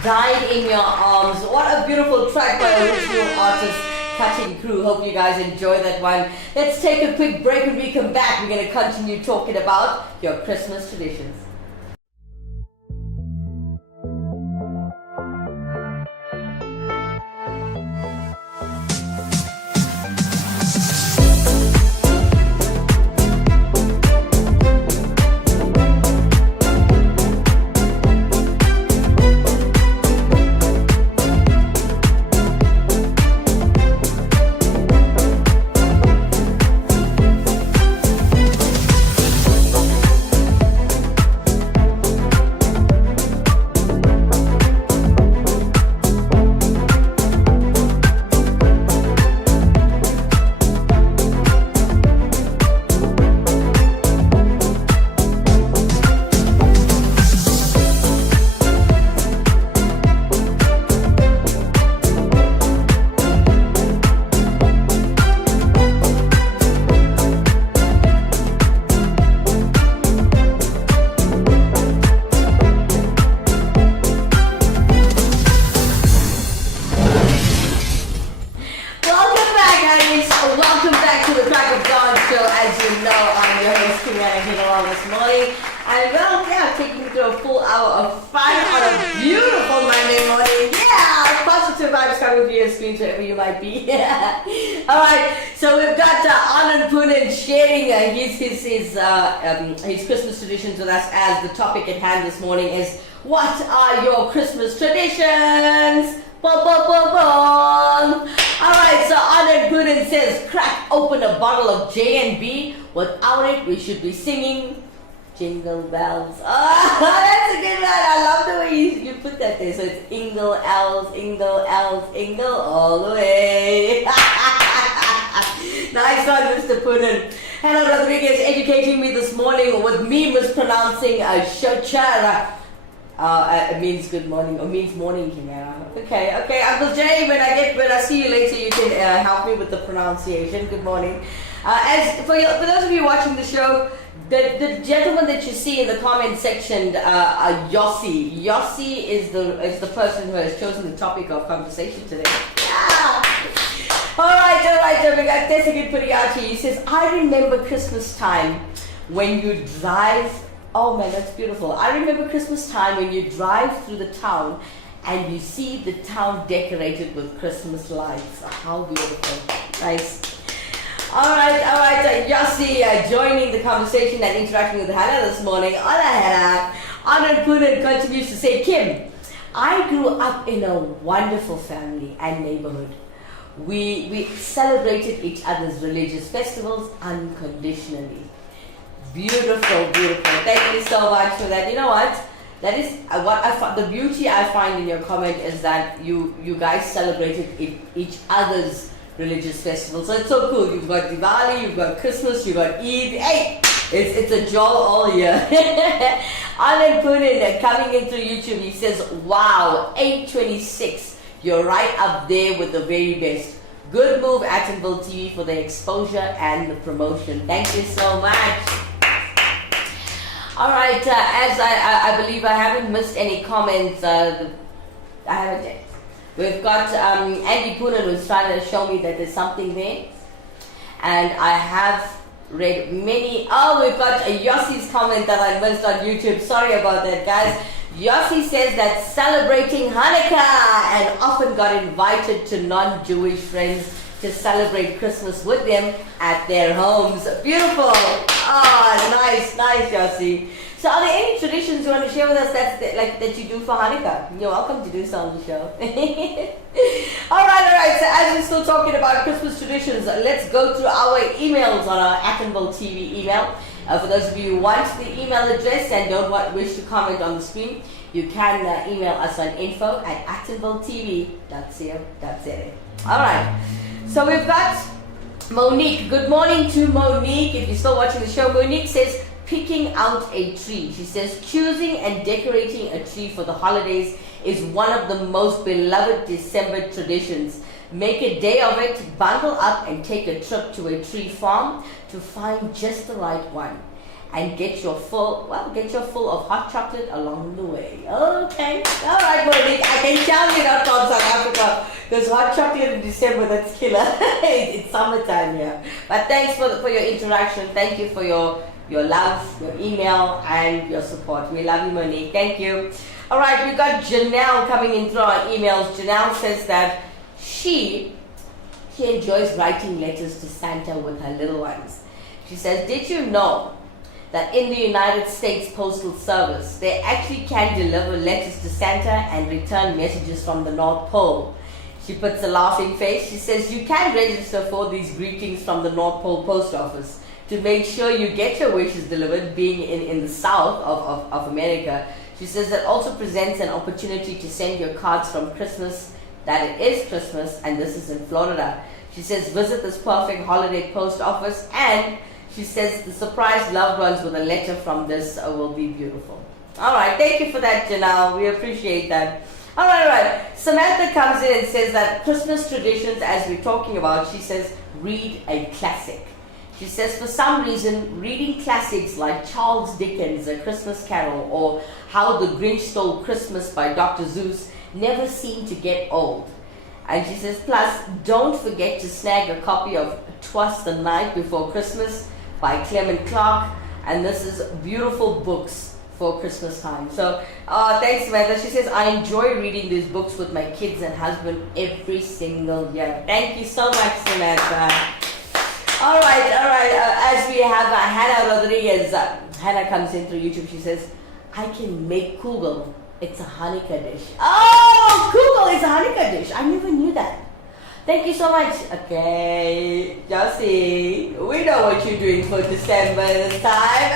Died in Your Arms. What a beautiful track by original artist Cutting Crew. Hope you guys enjoy that one. Let's take a quick break. When we come back, we're going to continue talking about your Christmas traditions. Kimera and Heeralal this morning. And well, yeah, taking you through a full hour of fun on a beautiful Monday morning. Yeah, positive vibes coming through your screens wherever you might be. Alright, so we've got Anand Poonen sharing his Christmas traditions with us, as the topic at hand this morning is, what are your Christmas traditions? Alright, so Anand Poonen says, crack open a bottle of J&B. Without it, we should be singing Jingle Bells. Oh, that's a good one. I love the way you put that there. So it's Ingle Elves, Ingle Elves, Ingle all the way. Nice one, Mr. Poonen. Hello, Rodriguez, educating me this morning with me mispronouncing Shochara. It means good morning, or means morning, Kimera. Okay, Uncle Jay, when I see you later, you can help me with the pronunciation. Good morning. As for those of you watching the show, the gentleman that you see in the comment section, Yossi. Yossi is the person who has chosen the topic of conversation today. Yeah. All right. So we got Tessigan putting out here. He says, I remember Christmas time when you drive. Oh man, that's beautiful. I remember Christmas time when you drive through the town and you see the town decorated with Christmas lights. Oh, how beautiful. Nice. Alright. Yossi joining the conversation and interacting with Hannah this morning. Hola, Hannah. Anand Punan continues to say, Kim, I grew up in a wonderful family and neighborhood. We celebrated each other's religious festivals unconditionally. Beautiful. Thank you so much for that. You know what? That is what the beauty I find in your comment is that you guys celebrated each other's religious festivals. So it's so cool. You've got Diwali, you've got Christmas, you've got Eid. Hey, it's a joy all year. Anand Punin coming in through YouTube. He says, "Wow, 826. You're right up there with the very best. Good move, Attenville TV, for the exposure and the promotion. Thank you so much." All right, as I believe I haven't missed any comments. I haven't yet. We've got Andy Poonen who's trying to show me that there's something there. And I have read many. Oh, we've got a Yossi's comment that I missed on YouTube. Sorry about that, guys. Yossi says that celebrating Hanukkah and often got invited to non-Jewish friends to celebrate Christmas with them at their homes. Beautiful. Oh, nice, Yossi. So are there any traditions you want to share with us that you do for Hanukkah? You're welcome to do so on the show. All right. So as we're still talking about Christmas traditions, let's go through our emails on our Attenville TV email. For those of you who want the email address and don't wish to comment on the screen, you can email us on info@attenvilletv.co.za. All right. So we've got Monique. Good morning to Monique. If you're still watching the show, Monique says, picking out a tree. She says, choosing and decorating a tree for the holidays is one of the most beloved December traditions. Make a day of it, bundle up and take a trip to a tree farm to find just the right one. And get your full of hot chocolate along the way. Okay. All right, Monique. I can tell you're not from South Africa. Because hot chocolate in December, that's killer. It's summertime here. But thanks for your interaction. Thank you for your love, your email, and your support. We love you, Monique. Thank you. All right, we got Janelle coming in through our emails. Janelle says that she enjoys writing letters to Santa with her little ones. She says, did you know that in the United States Postal Service, they actually can deliver letters to Santa and return messages from the North Pole? She puts a laughing face. She says, you can register for these greetings from the North Pole Post Office to make sure you get your wishes delivered, being in the south of America. She says that also presents an opportunity to send your cards from Christmas, that it is Christmas, and this is in Florida. She says, visit this perfect holiday post office, and she says the surprise loved ones with a letter from this will be beautiful. All right, thank you for that, Janelle. We appreciate that. All right. Samantha comes in and says that Christmas traditions, as we're talking about, she says, read a classic. She says, for some reason, reading classics like Charles Dickens' A Christmas Carol or How the Grinch Stole Christmas by Dr. Seuss never seem to get old. And she says, plus, don't forget to snag a copy of 'Twas the Night Before Christmas by Clement Clark. And this is beautiful books for Christmas time. So, thanks, Samantha. She says, I enjoy reading these books with my kids and husband every single year. Thank you so much, Samantha. All right. As we have Hannah Rodriguez. Hannah comes in through YouTube. She says, I can make kugel. It's a Hanukkah dish. Oh, kugel is a Hanukkah dish. I never knew that. Thank you so much. Okay, Josie, we know what you're doing for December this time.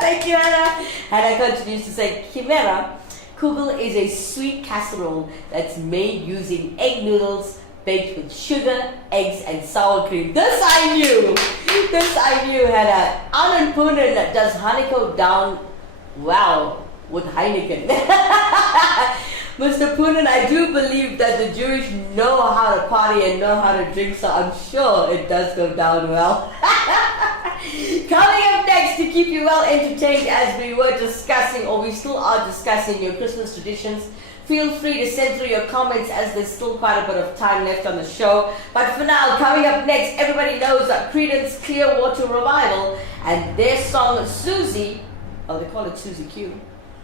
Thank you, Hannah. Hannah continues to say, Kimera, kugel is a sweet casserole that's made using egg noodles, baked with sugar, eggs, and sour cream. This I knew, Hannah. Anand Poonen does Hanukkah down well with Heineken. Mr. Poonen, I do believe that the Jewish know how to party and know how to drink, so I'm sure it does go down well. Coming up next to keep you well entertained as we were discussing, or we still are discussing, your Christmas traditions. Feel free to send through your comments as there's still quite a bit of time left on the show. But for now, coming up next, everybody knows that Creedence Clearwater Revival and their song Susie, they call it Susie Q.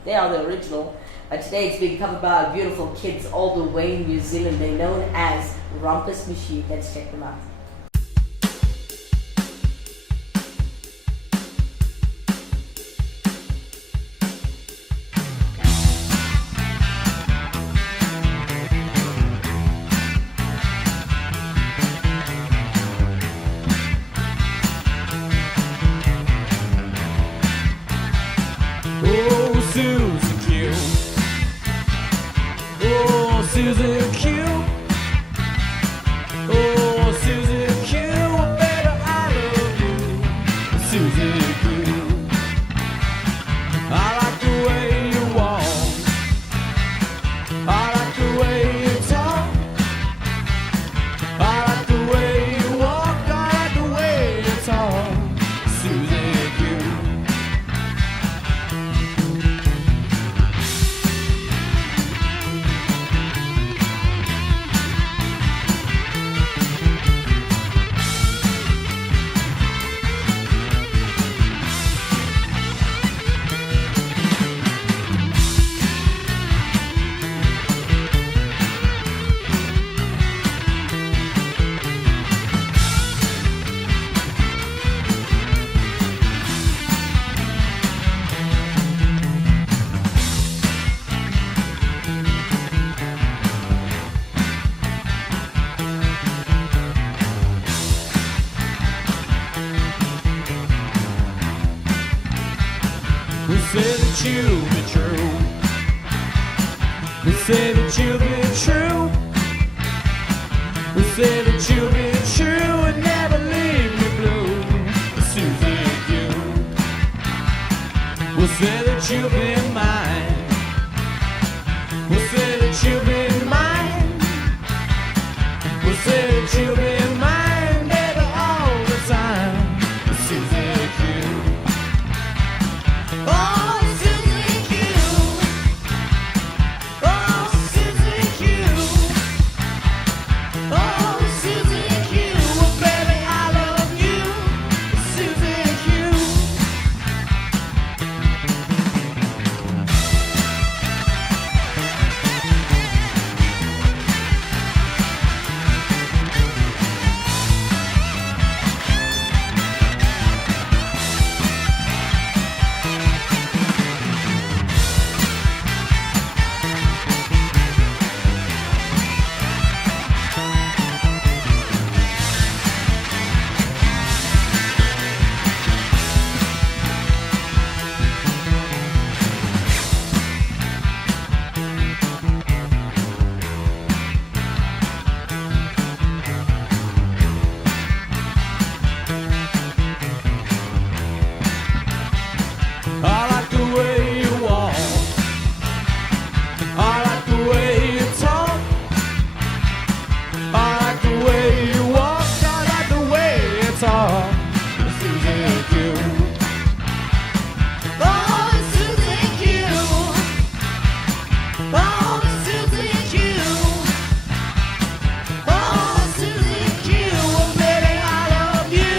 They are the original. But today it's being covered by our beautiful kids all the way in New Zealand. They're known as Rumpus Machine. Let's check them out. say that you'll be true. We say that you'll be true. We say that you'll be true and never leave me blue. Susie Q. We'll say that you'll be mine. We'll say that you'll be mine. We'll say that you'll be mine, baby, all the time. Susie Q. Oh, Susie Q. Oh, Susie Q. Oh, Susie Q. Well, baby, I love you, Susie Q. I like the way you walk. I like the way you talk. I like the way you walk. I like the way you talk. Susie Q. Oh, Susie Q. Oh, Susie Q. Oh, Susie Q. Well, baby, I love you,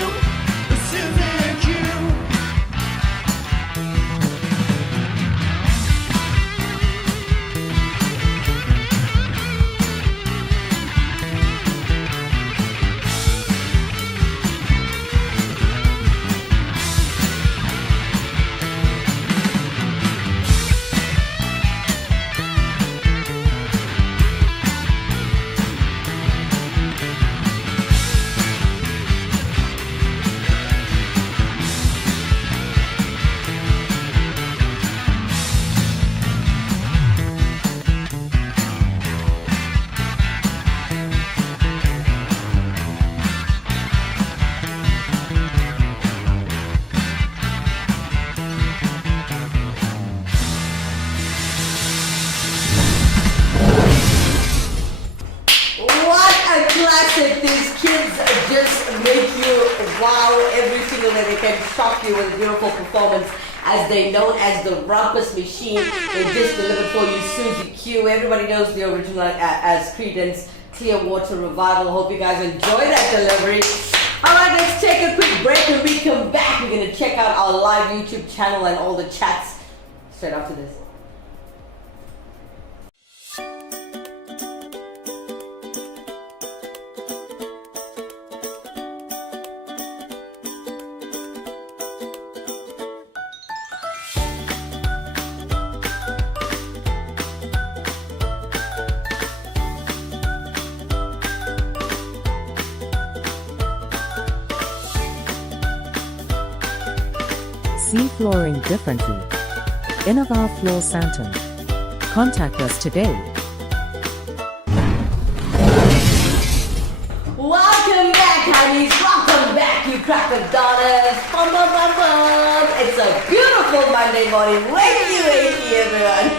Susie Q. What a classic. These kids just make you wow every single day. They can shock you with a beautiful performance as they known as the Rumpus Machine. They just delivered for you Susie Q. Everybody knows the original as Creedence Clearwater Revival. Hope you guys enjoy that delivery. Alright, let's take a quick break. When we come back, we're going to check out our live YouTube channel and all the chats straight after this. See flooring differently. Innovar Floor Santon. Contact us today. Welcome back, honeys. Welcome back, you cracker daughters. Bum, bum, bum, bum. It's a beautiful Monday morning. Wakey, wakey, everyone.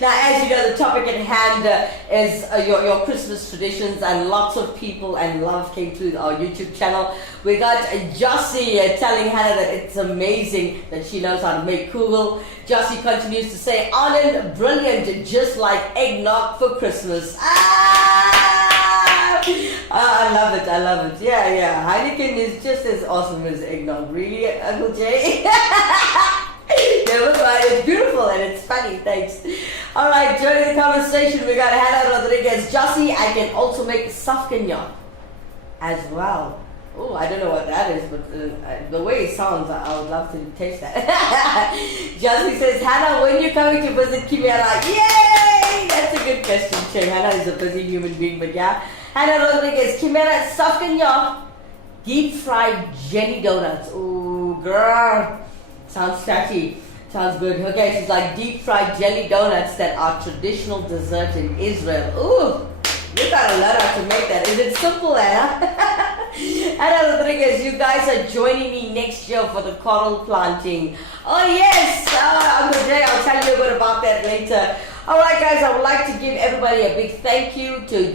Now, as you know, the topic at hand is your Christmas traditions, and lots of people and love came to our YouTube channel. We got Jossie telling Hannah that it's amazing that she knows how to make kugel. Jossie continues to say, Anand, brilliant, just like eggnog for Christmas. I love it, I love it. Yeah. Heineken is just as awesome as eggnog. Really, Uncle Jay? Never mind, it's beautiful and it's funny, thanks. Alright, joining the conversation, we got Hannah Rodriguez. Jossie, I can also make safkenyak as well. Oh, I don't know what that is, but the way it sounds, I would love to taste that. Jossie says, Hannah, when you're coming to visit Kimera? Yay! That's a good question, Che. Hannah is a busy human being, but yeah. Hannah Rodriguez, Kimera, safkenyak, deep fried Jenny donuts. Oh, girl. Sounds scratchy. Sounds good. Okay, she's like deep fried jelly donuts that are traditional dessert in Israel. Ooh, you gotta learn how to make that. Is it simple, Anna? Anna Rodriguez, you guys are joining me next year for the coral planting. Oh yes, Uncle Jay, I'll tell you a bit about that later. Alright guys, I would like to give everybody a big thank you to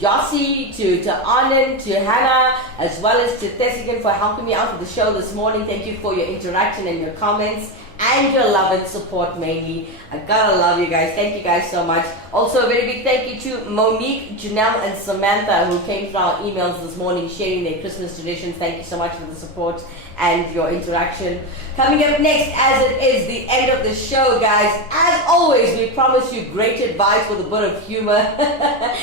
Jossie, to Anand, to Hannah, as well as to Thessigan for helping me out with the show this morning. Thank you for your interaction and your comments and your love and support mainly. I gotta love you guys. Thank you guys so much. Also a very big thank you to Monique, Janelle and Samantha who came through our emails this morning sharing their Christmas traditions. Thank you so much for the support and your interaction. Coming up next, as it is the end of the show, guys, as always, we promise you great advice with a bit of humor.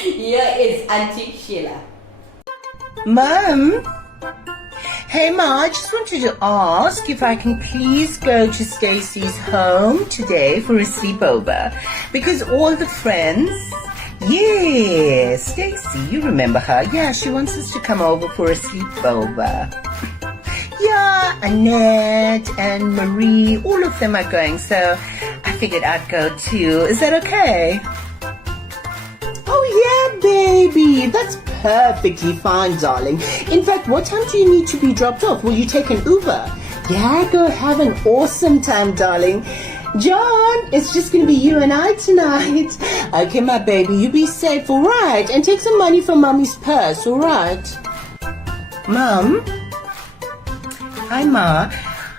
Here is Auntie Sheila. Mum? Hey Ma, I just wanted to ask if I can please go to Stacy's home today for a sleepover. Because all the friends... Yeah, Stacy, you remember her. Yeah, she wants us to come over for a sleepover. Yeah, Annette and Marie, all of them are going, so I figured I'd go too. Is that okay? Oh yeah, baby, that's perfectly fine, darling. In fact, what time do you need to be dropped off? Will you take an Uber? Yeah, go have an awesome time, darling. John, it's just going to be you and I tonight. Okay, my baby, you be safe, all right? And take some money from Mommy's purse, all right? Mom? Hi, Ma.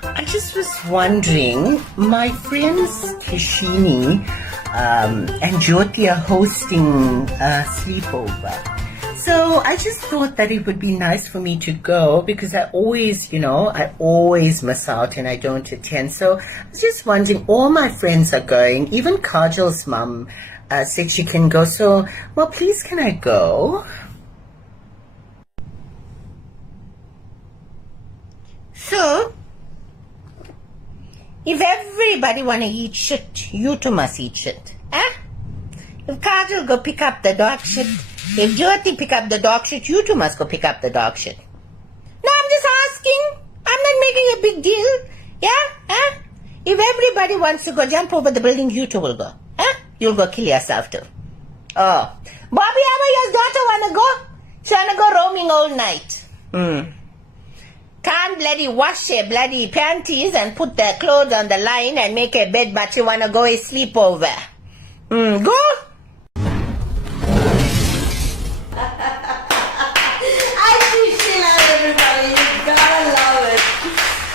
I just was wondering, my friends Kishini and Jyoti are hosting a sleepover. So I just thought that it would be nice for me to go because I always miss out and I don't attend. So I was just wondering, all my friends are going. Even Kajal's mom said she can go. So, well, please can I go? So, if everybody want to eat shit, you two must eat shit. Huh? If Kajal go pick up the dog shit, if Jyoti pick up the dog shit, you two must go pick up the dog shit. No, I'm just asking. I'm not making a big deal. Yeah? Huh? If everybody wants to go jump over the building, you two will go. Huh? You'll go kill yourself too. Oh. Bobby, your daughter wanna go? She wanna go roaming all night. Can't bloody wash their bloody panties and put their clothes on the line and make a bed, but you wanna go a sleepover. Go!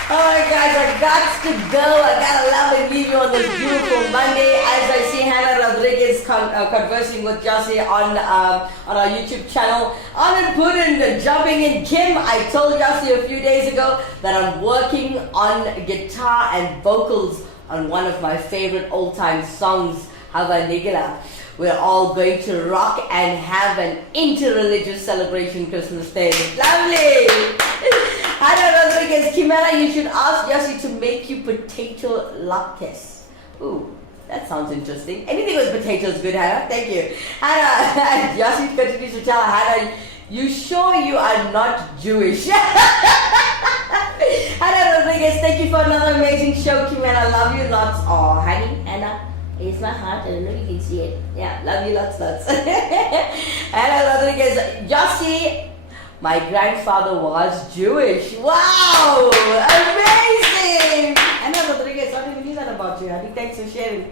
Alright guys, I got to go. I gotta love and leave you on this beautiful Monday as I see Hannah Rodriguez conversing with Jossie on our YouTube channel. Anand Putin jumping in. Kim, I told Jossie a few days ago that I'm working on guitar and vocals on one of my favorite old-time songs, Hava Nigala. We're all going to rock and have an interreligious celebration Christmas Day. Lovely! Hannah Rodriguez, Kimera, you should ask Jossie to make you potato latkes. Ooh, that sounds interesting. Anything with potatoes is good, Hannah. Thank you. Hannah, Jossie continues to tell Hannah, you sure you are not Jewish? Hannah Rodriguez, thank you for another amazing show, Kimera. Love you lots. Oh, honey, Hannah. It's my heart, I don't know if you can see it. Yeah, love you lots. Hannah Rodriguez, Jossie, my grandfather was Jewish. Wow, amazing. Hannah Rodriguez, I didn't knew that about you, honey. Thanks for sharing.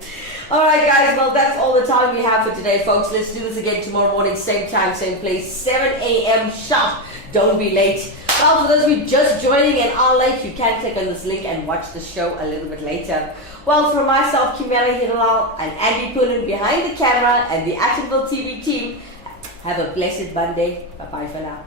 Alright guys, well that's all the time we have for today, folks. Let's do this again tomorrow morning, same time, same place, 7 a.m. sharp. Don't be late. Well, for those of you just joining and are late, you can click on this link and watch the show a little bit later. Well, for myself, Kimera, Heeralal, and Andy Poonen behind the camera and the Actionville TV team, have a blessed Monday. Bye-bye for now.